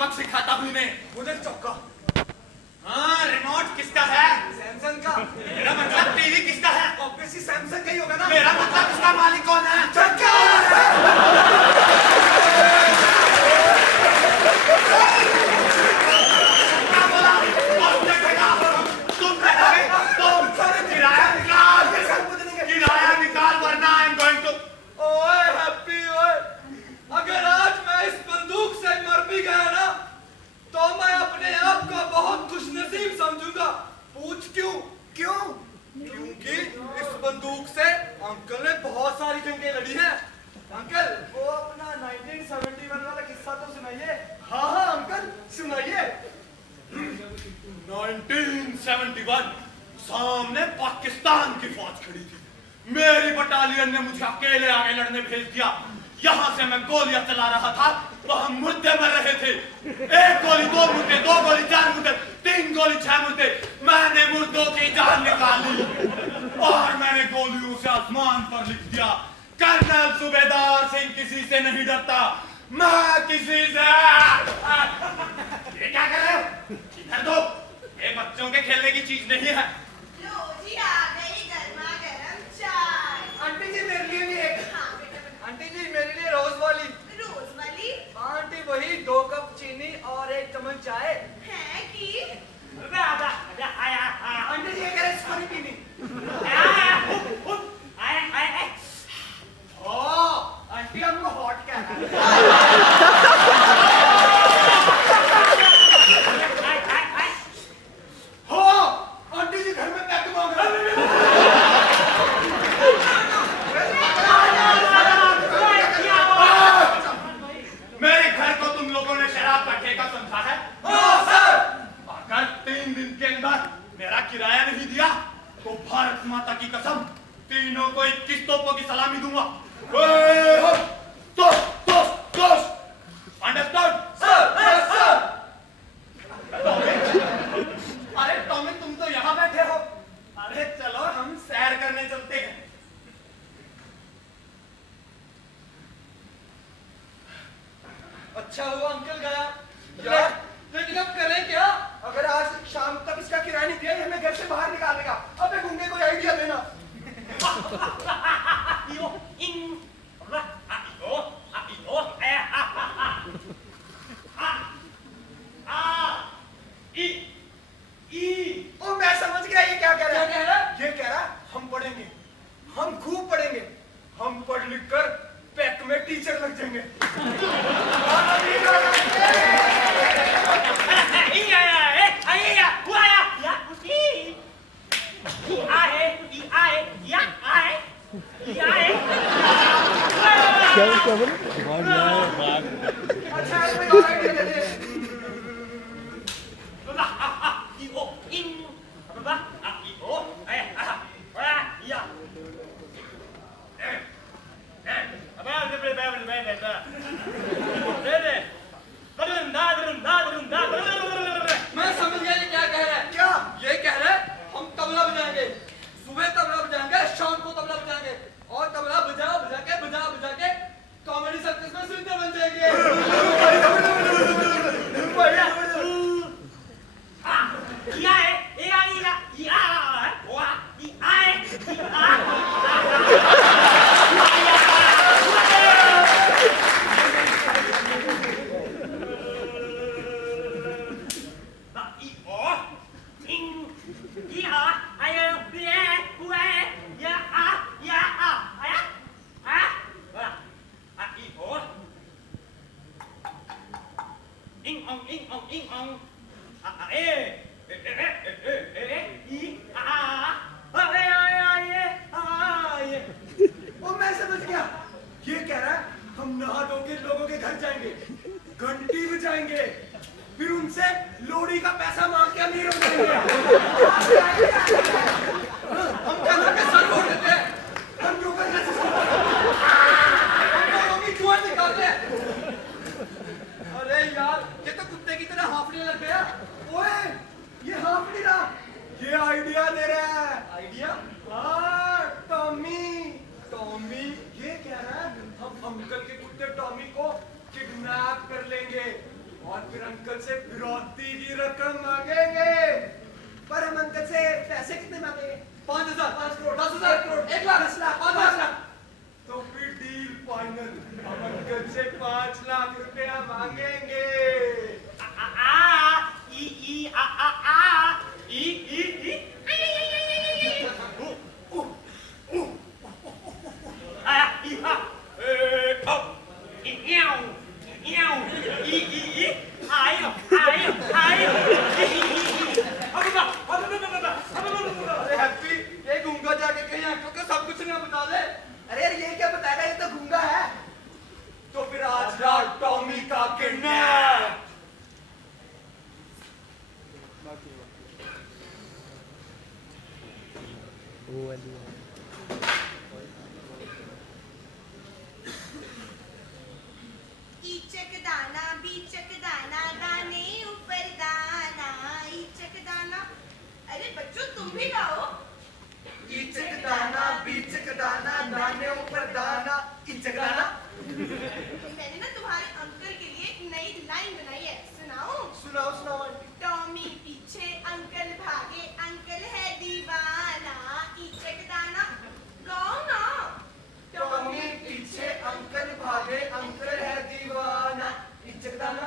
सबक सिखाता हूँ इन्हें। मुझे चौका। हाँ, रिमोट किसका है? सैमसंग का। मेरा मतलब टीवी किसका है? ऑब्वियसली सैमसंग का ही होगा ना। मेरा मतलब इसका मालिक कौन है? चक्का। किराया निकाल वरना आई एम गोइंग टू। ओए हैप्पी ओए, अगर आज मैं इस बंदूक से मर भी गया ना तो मैं अपने आप को बहुत खुशनसीब समझूंगा। पूछ क्यों? क्यों? क्योंकि इस बंदूक से अंकल ने बहुत सारी जंगें लड़ी हैं। अंकल वो अपना 1971 वाला किस्सा तो सुनाइए। हाँ हाँ अंकल सुनाइए। 1971 सामने पाकिस्तान की फौज खड़ी थी। मेरी बटालियन ने मुझे अकेले आगे लड़ने भेज दिया। यहाँ से मैं गोलियां चला रहा था तो हम मुर्दे मर रहे थे। एक गोली 2 मुर्दे, 2 गोली 4 मुर्दे, 3 गोली 6 मुर्दे। मैंने मुर्दों की जान निकाली और मैंने गोलियों से आसमान पर लिख दिया, कर्नल सूबेदार सिंह किसी से नहीं डरता, मैं किसी से। ये क्या कर रहे हो? इधर दो, ये बच्चों के खेलने की चीज नहीं है। जी आ गई गर्मा गर्म चाय। आंटी जी मेरे लिए भी एक। हाँ बेटा। आंटी जी मेरे लिए रोज वाली। रोज वाली? आंटी वही 2 कप चीनी और 1 चम्मच चाय। है कि? आंटी जी ये कह रहे सारी पीनी। आंटी हमको हॉट कह रहा है। हो आंटी जी घर में पैक मांग रहे हैं। मेरे घर को तुम लोगों ने शराब का ठेका समझा है? हाँ सर। अगर 3 दिन के अंदर मेरा किराया नहीं दिया तो भारत माता की कसम तीनों को 21 तोपों की सलामी दूंगा। अंडरस्टैंड? Sir yes sir. अरे टॉमी तुम तो यहाँ बैठे हो। अरे चलो हम सैर करने चलते हैं। अच्छा हुआ अंकल गया यार, लेकिन अब करें क्या? अगर आज शाम तक इसका किराया नहीं दिया ये हमें घर से बाहर निकाल देगा। अबे गूंगे कोई आइडिया देना। ओ मैं समझ गया ये क्या कह रहा है। ये कह रहा हम पढ़ेंगे, हम खूब पढ़ेंगे, हम पढ़ लिख कर पैक में टीचर लग जाएंगे। क्या बोले? अच्छा कोई और आइडिया दे दे। मैं समझ गया ये क्या कह रहा है। क्या? ये कह रहा है हम तबला बजाएंगे, सुबह तबला बजाएंगे, शाम को तबला बजाएंगे और तबला बजा बजा के कॉमेडी सर्कस में सिंगर बन जाएंगे। ओ मैं समझ गया ये कह रहा है हम नहा धो के लोगों के घर जाएंगे, घंटी बजाएंगे, फिर उनसे लोहड़ी का पैसा मांग के अमीर हो जाएंगे। हम क्या करके सर फोड़ देते हैं, हम क्यों करके हम लोगों की जुआ निकालते हैं। अरे यार ये तो कुत्ते की तरह हाफने लग गया। ओए ये हाफ नहीं रहा, ये आइडिया दे रहा है। आइडिया? हाँ टॉमी। टॉमी ये कह रहा है हम अंकल के कुत्ते टॉमी को किडनैप कर लेंगे और फिर अंकल से फिरौती की रकम मांगेंगे। पर हम अंकल से पैसे कितने मांगेंगे? 5,000, 5 करोड़, 10,000, 1 करोड़, 1 लाख, 10 लाख, 5 लाख। तो फिर डील फाइनल। हम अंकल से 5 लाख रुपया मांगेंगे। अरे हैप्पी, ये गूंगा जाके कहीं अंकल को सब कुछ ना बता दे। अरे यार ये क्या बताएगा, ये तो गूंगा है। तो फिर आज रात टॉमी का किडनैप। ईचक दाना बीचक दाना दाने ऊपर दाना ईचक दाना। अरे बच्चों तुम भी गाओ। इचक दाना, बीचक दाना, दाने ऊपर दाना, इचक दाना। मैंने ना तुम्हारे अंकल के लिए एक नई लाइन बनाई है, सुनाऊं? सुनाओ सुनाओ आंटी। टॉमी पीछे अंकल भागे, अंकल है दीवाना ईचक दाना। गाओ ना। टॉमी पीछे अंकल भागे, अंकल है दीवाना, इचक दाना।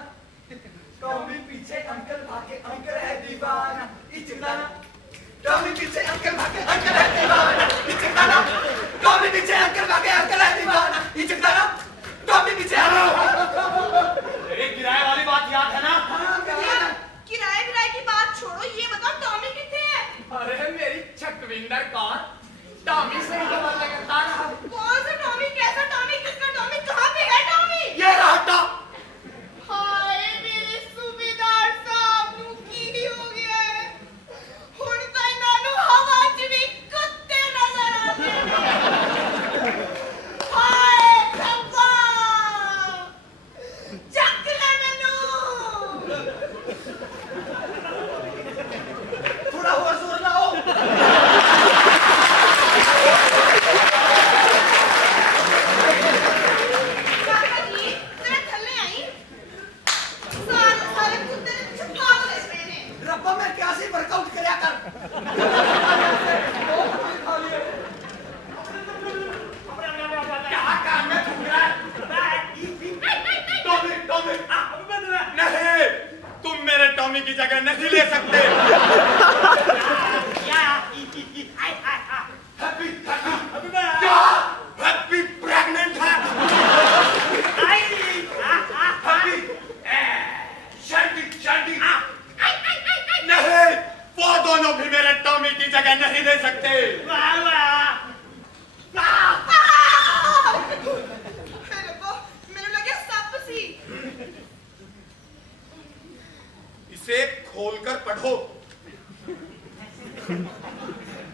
टॉमी पीछे अंकल भागे, अंकल है दीवाना, इचक दाना। टॉमी पीछे अंकल भागे, अंकल है दीवाना, इचक दाना। टॉमी पीछे अंकल भागे, अंकल है दीवाना, इचक दाना। टॉमी पीछे अरे किराए वाली बात याद है ना? किराए विराए की बात छोड़ो, ये बताओ टॉमी किथे है? अरे मेरी छकविंदर कौन? टॉमी से ही तो बातें करता रहा। कौन सा टॉमी, कैसा टॉमी, किसका टॉमी, कहाँ पे है टॉमी? ये रहा टॉम। हाय मेरे सूबेदार साहब नू की हो गया है। हुण तो इन्हां नू हवा च भी कुत्ते नजर आते ने। हाय खब्बा ਚੱਕ ਲੈ ਮੈਨੂੰ। थोड़ा और जोर लाओ। काका जी जरा थल्ले आई। सारे कुत्ते ने पीछे भाग ले रहे ने। रब्बा मैं क्या सी वर्कआउट करया कर। क्या काम में घूम रहा है? टॉमी, टॉमी, नहीं, तुम मेरे टॉमी की जगह नहीं ले सकते। हैप्पी, हैप्पी, क्या? हैप्पी प्रेग्नेंट है। हैप्पी, शैंडी, शैंडी, नहीं, वो दोनों भी मेरे टॉमी की जगह नहीं ले सकते। ਮੈਨੂੰ ਲੱਗਿਆ ਸੱਪ ਸੀ। इसे खोलकर पढ़ो।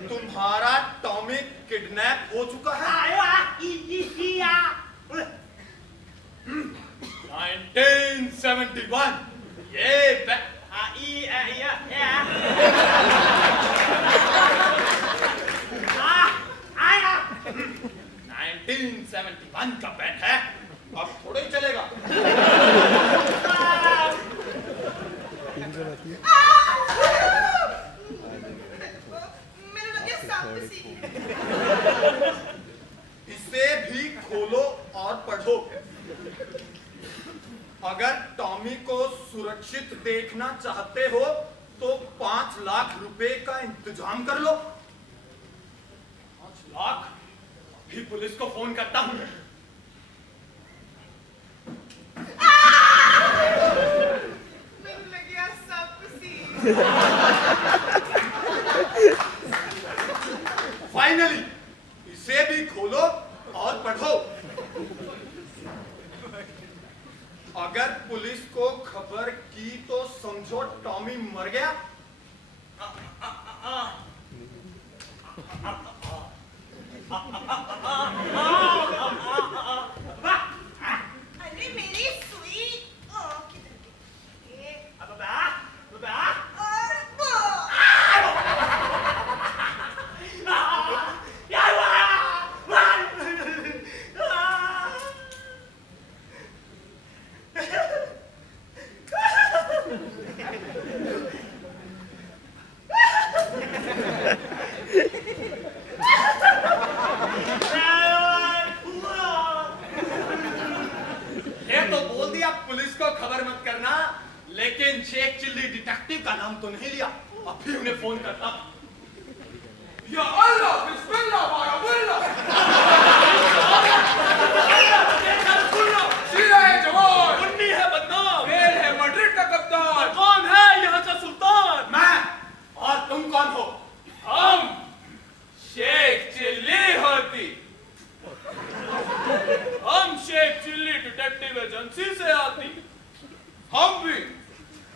तुम्हारा टॉमी किडनैप हो चुका है। 1971 ये का पेन है, अब थोड़ा ही चलेगा। ਮੈਨੂੰ ਲੱਗਿਆ ਸੱਪ ਸੀ। इसे भी खोलो और पढ़ो। अगर टॉमी को सुरक्षित देखना चाहते हो तो 5 लाख रुपए का इंतजाम कर लो। 5 लाख? भी पुलिस को फोन करता हूं। ਮੈਨੂੰ ਲੱਗਿਆ ਸੱਪ ਸੀ। फाइनली इसे भी खोलो और पढ़ो। अगर पुलिस को खबर की तो समझो टॉमी मर गया। अरे मेरी सुई किधर गई? शेख चिल्ली डिटेक्टिव का नाम तो नहीं लिया, अब फिर उन्हें फोन करता। या अल्लाह, बिस्मिल्लाह, बाराबिल्लाह। सीरा है जवान, मुन्नी है बदनाम, मेल है मैड्रिड का कप्तान। कौन है यहाँ का सुल्तान? मैं। और तुम कौन हो? हम शेख चिल्ली होती। हम शेख चिल्ली डिटेक्टिव एजेंसी से आती। हम भी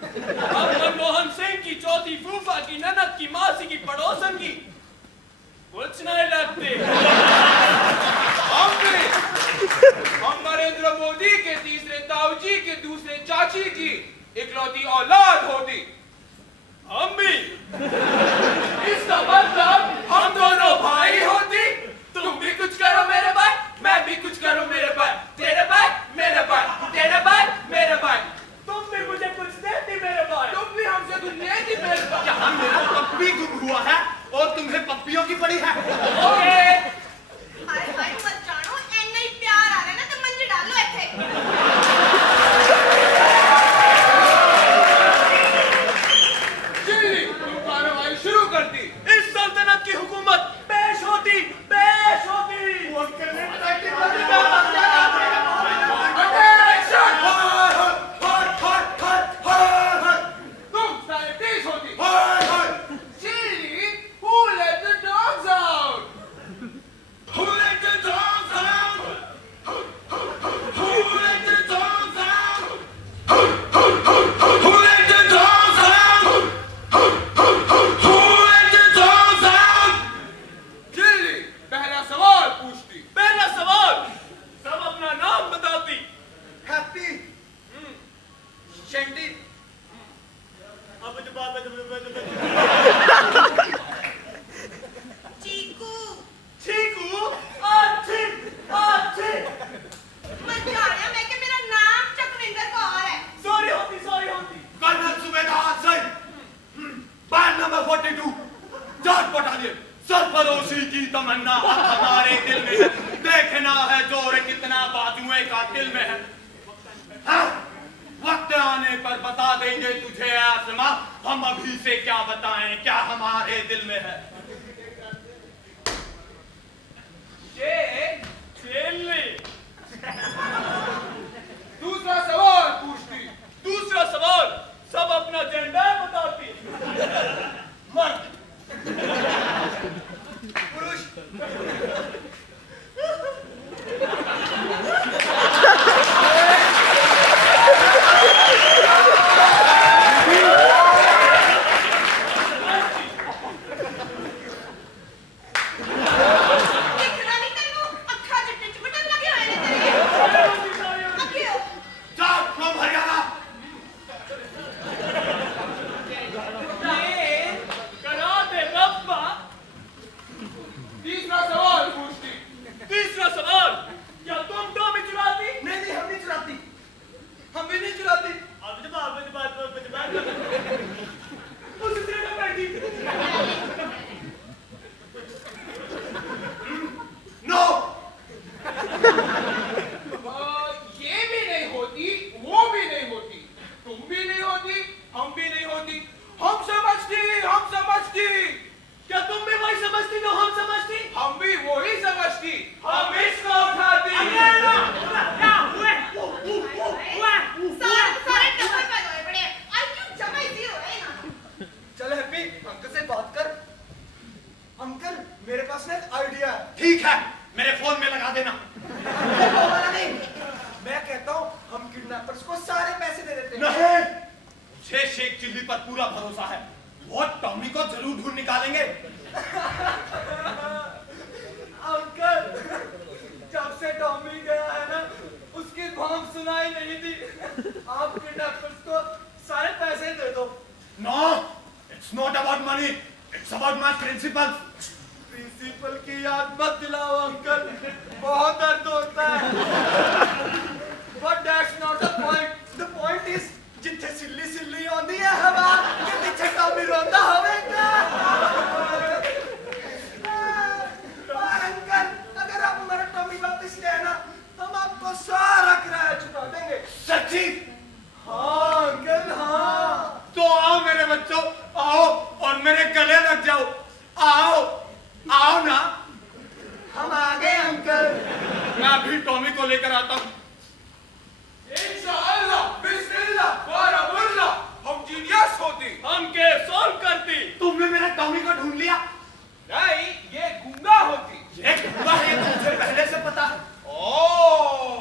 हम मनमोहन सिंह की चौथी फूफा की ननद की मासी की पड़ोसन की कुछ नहीं लगते। हम भी हम नरेंद्र मोदी के तीसरे ताऊजी के दूसरे चाची की इकलौती औलाद होती। हम भी। इसका मतलब हम दोनों भाई होती। तुम भी कुछ करो मेरे भाई, मैं भी कुछ करूं मेरे भाई, तेरे भाई मेरे भाई, तेरे भाई मेरे भाई। तुम भी मुझे कुछ देती मेरे भाई। तुम भी हमसे कुछ लेती मेरे भाई। यहाँ मेरा पप्पी गुम हुआ है और तुम्हें पप्पियों की पड़ी है। ओके हाय हाय मत जानो, एना ही प्यार आ रहा है ना तो मंजी डालो इथे। चिल्ली, तुम कार्रवाई शुरू करती। इस सल्तनत की हुकूमत पेश होती, पेश होती। तुम साइंटिस्ट होती। Chilli, who let the dogs out? Who let the dogs out? Who let the dogs out? Who let the dogs out? Who let the dogs out? Chilli, पहला सवाल पूछती। पहला सवाल, सब अपना नाम बताती। हैप्पी शेंडी चीकू चीकू, अच्छी, अच्छी। मत जानिया, मैं कि मेरा नाम चकविंदर कौर है। सॉरी होती, सॉरी होती। Colonel Subedar Singh, band number 42, Jat battalion. सरफरोशी की तमन्ना अब हमारे दिल में है, देखना है जोर कितना बाजुए का दिल में है। हाँ? वक्त आने पर बता देंगे तुझे आसमां, हम अभी से क्या बताएं क्या हमारे दिल में है। शेख, चिल्ली। दूसरा सवाल पूछती। दूसरा सवाल, सब अपना जेंडर बताती। मर्द, पुरुष दिखना नहीं तेनू, अखा चिट्टे च बटन लगे हुए ने तेरे। अगे हो। जाट फ्रॉम हरियाणा। करा दे रब्बा। तीसरा सवाल पूछती। तीसरा सवाल, क्या तुम टॉमी चुराती? नहीं नहीं हम नहीं चुराती, हम भी नहीं चुराती। उस तरह का बैठी। नो। ये भी नहीं होती, वो भी नहीं होती, तुम भी नहीं होती, हम भी नहीं होती। हम समझती। क्या तुम भी वही समझती जो हम समझती? हम भी वही समझती। हम इसको उठाती। सारे टप्पर पे गए बड़े। आईक्यू जमा ही 0 है ना। चल हैप्पी, अंकल से बात कर। अंकल मेरे पास ना एक आइडिया है। ठीक है, मेरे फोन में लगा देना। अंकल वो वाला नहीं, मैं कहता हूँ हम किडनैपर्स को सारे पैसे दे देते हैं। नहीं, मुझे शेख चिल्ली पर पूरा भरोसा है, वो टॉमी को जरूर ढूंढ निकालेंगे। अंकल जब से टॉमी गया है ना, उसकी भौंक सुनाई नहीं थी। आप किडनैपर्स को सारे पैसे दे दो। No, it's not about money. It's about my principles. Principle की याद मत दिलाओ अंकल, बहुत दर्द होता है। But that's not the point. The point is जिथे सिल्ली सिल्ली आंदी है हवा के पीछे टॉमी रोंदा होवेगा। और अंकल अगर आप हमारा टॉमी वापस ले आना, हम आपको सारा किराया चुका देंगे। सच्ची? हाँ अंकल हाँ। मेरे गले लग जाओ। आओ आओ ना। हम आ गए अंकल। मैं अभी टॉमी को लेकर आता हूँ। इंशाअल्लाह, बिस्मिल्लाह, बारामुल्लाह, हम जीनियस होती। हम के सॉल्व करती। तुमने मेरे टॉमी को ढूंढ लिया? नहीं, ये गूंगा होती। ये गूंगा है, तुझे पहले से पता है। ओह,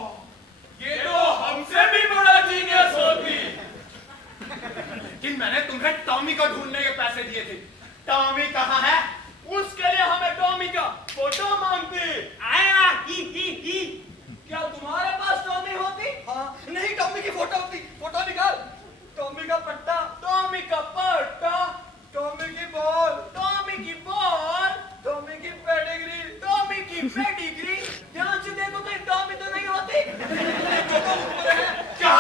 ये तो हमसे भी बड़ा जीनियस होती। लेकिन मैंने तुम्हें टॉमी को ढूंढने के पैसे दिए थे। टॉमी कहाँ है? उसके लिए हमें टॉमी का फोटो मांगती। आया ही। क्या तुम्हारे पास टॉमी होती? हाँ, नहीं, टॉमी की फोटो होती। फोटो निकाल। टॉमी का पट्टा, टॉमी का पट्टा, टॉमी की बॉल, टॉमी की बॉल, टॉमी की पेडिग्री, टॉमी की पेडिग्री। ध्यान से देखो तो टॉमी तो नहीं होती। जो तो ऊपर है। क्या?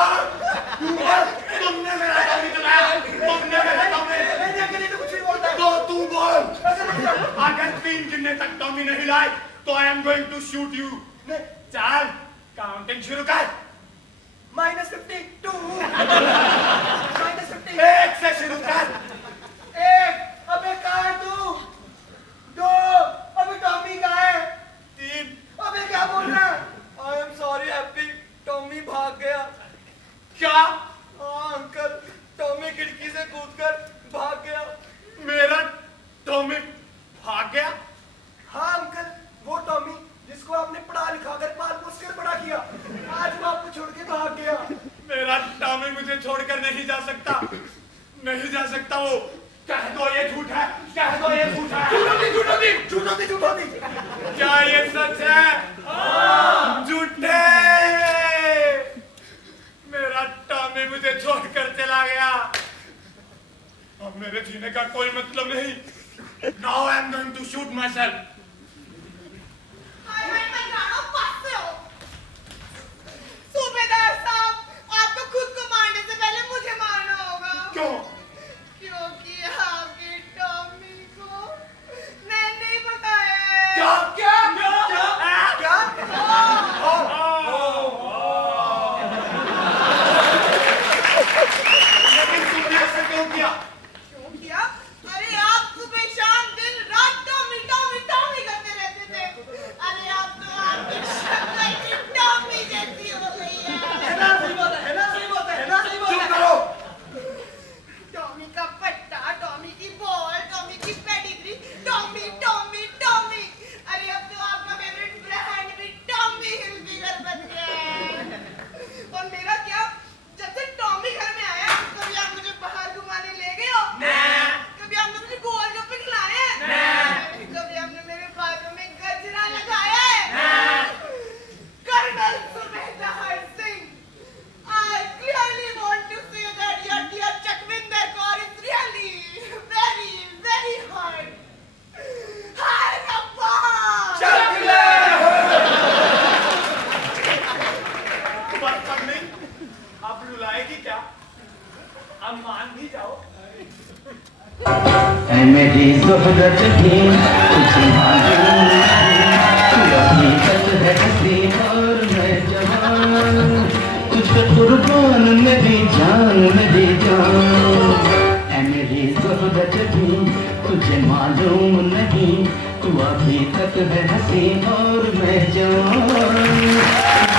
तुमने मेरा टॉमी चलाया? तुमने मेरा टॉमी? मैंने अकेले तो कुछ नहीं बोलता है। तो तू बोल। अगर 3 गिनने तक टॉमी नहीं लाए तो I am going to shoot you. चल काउंटिंग शुरू कर। -52 -50 एक से शुरू कर। 1 अबे कहाँ है तू? 2 अबे टॉमी कहाँ है? 3 अबे क्या बोल रहा है? I am sorry happy, Tommy भाग गया। क्या? हाँ अंकल, टॉमी खिड़की से कूदकर भाग गया। मेरा टॉमी भाग गया? हाँ अंकल, वो टॉमी जिसको आपने पढ़ा लिखा कर पाल पोस कर बड़ा किया, आज वो आपको छोड़ के भाग गया। मेरा टॉमी मुझे छोड़कर नहीं जा सकता। नहीं जा सकता वो। कह दो ये झूठ है, कह दो ये झूठ है। झूठोती। क्या ये सच है? झूठे। मेरा टॉमी मुझे छोड़कर चला गया। अब मेरे जीने का कोई मतलब नहीं। Now I am going to shoot myself. हाय हाय, मैं जानो पास से हो। सूबेदार साहब, आपको खुद को मारने से पहले मुझे मारना होगा। क्यों? क्योंकि आपके टॉमी को मैंने बताया है। क्या? लेकिन तुमने ऐसा क्यों किया? क्यों किया? अरे आप सुबह शाम दिन रात टॉमी करते रहते थे। अरे आप तो आपकी शक्ल ही टॉमी जैसी हो गई है। चुप करो। टॉमी का पट्टा, टॉमी की बॉल, टॉमी की पेडिग्री, टॉमी। अरे अब तो आपका फेवरेट ब्रांड भी टॉमी हिलफिगर बन गया है। और मेरा क्या? जब से टॉमी घर में आया, कभी आप मुझे बाहर घुमाने ले गए हो? कभी आपने मुझे गोलगप्पे खिलाए हैं? कभी आपने मेरे बालों में गजरा लगाया है? Colonel Subedar Singh, I clearly want to say that your dear Chakwinder Kaur is really very hard. Hi, Rabba! बदतमीज, अब रुलाएगी क्या? अब मान भी जाओ। ऐ मेरी ज़ोहरत भी तुझे मालूम नहीं, तू अभी तक है हसीन और मैं जवान, तुझ पे कुर्बान मेरी जान। ऐ मेरी ज़ोहरत भी तुझे मालूम नहीं, तू अभी तक है हसीन और मैं जवान।